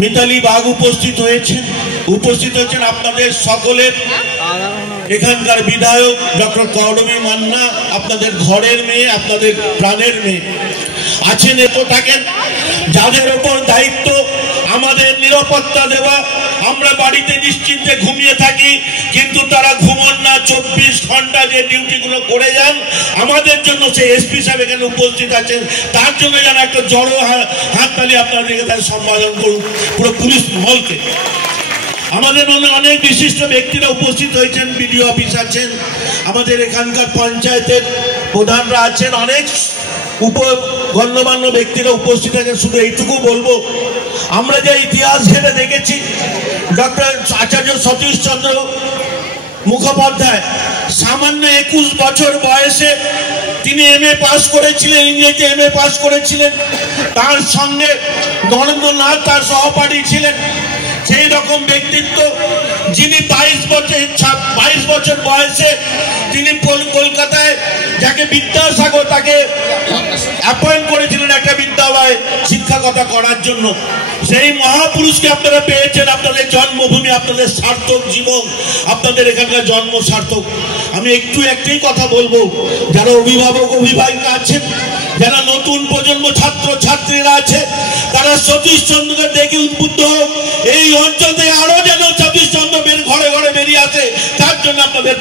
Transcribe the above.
Mitali bug উপস্থিত হয়েছেন আপনাদের সকলের এখানকার বিধায়ক ডক্টর কৌরবী মান্না, আপনাদের ঘরের মেয়ে, আপনাদের প্রাণের মেয়ে আছেন, এতো থাকেন, যাদের ওপর দায়িত্ব আমাদের নিরাপত্তা দেওয়া। আমরা বাড়িতে নিশ্চিন্তে ঘুমিয়ে থাকি, কিন্তু তারা ঘুমন না, 24 ঘন্টা যে ডিউটিগুলো করে যান আমাদের জন্য। সেই এসপি সাহেব এখানে উপস্থিত আছেন, তার জন্য যেন একটা জড়ো হাততালি আপনাদেরকে তাদের সম্বোধন করুন পুরো পুলিশ মহলকে। আমাদের অনেক বিশিষ্ট ব্যক্তিরা উপস্থিত হয়েছেন, বিডিও অফিস আছেন, আমাদের এখানকার পঞ্চায়েতের প্রধানরা আছেন, অনেক গণ্যমান্য ব্যক্তিরা উপস্থিত আছেন। শুধু এইটুকু বলবো, আমরা যে ইতিহাস ঘেটে দেখেছি, ডক্টর আচার্য সতীশ চন্দ্র মুখোপাধ্যায় সামান্য 21 বছর বয়সে তিনি MA পাস করেছিলেন, ইংরেজিতে MA পাস করেছিলেন। তার সঙ্গে নরেন্দ্রনাথ তার সহপাঠী ছিলেন। সেই রকম ব্যক্তিত্ব যিনি 22 বছর বয়সে তিনি কলকাতায় যাকে বিদ্যাসাগর তাকে অ্যাপয়েন্ট করেছিলেন একটা বিদ্যালয়ে শিক্ষকতা করার জন্য। সেই মহাপুরুষকে আপনারা পেয়েছেন, আপনাদের জন্মভূমি, আপনাদের সার্থক জীবন, আপনাদের এখানকার জন্ম সার্থক। আমি একটাই কথা বলবো, যারা অভিভাবক অভিভাবিকা আছেন, যারা নতুন প্রজন্ম ছাত্র ছাত্রীরা আছে, তারা সতীশ চন্দ্রকে দেখে উদ্বুদ্ধ হোক। এই অঞ্চল থেকে আরো যেন সতীশ চন্দ্র ঘরে ঘরে বেরিয়ে আসে, তার জন্য আপনাদের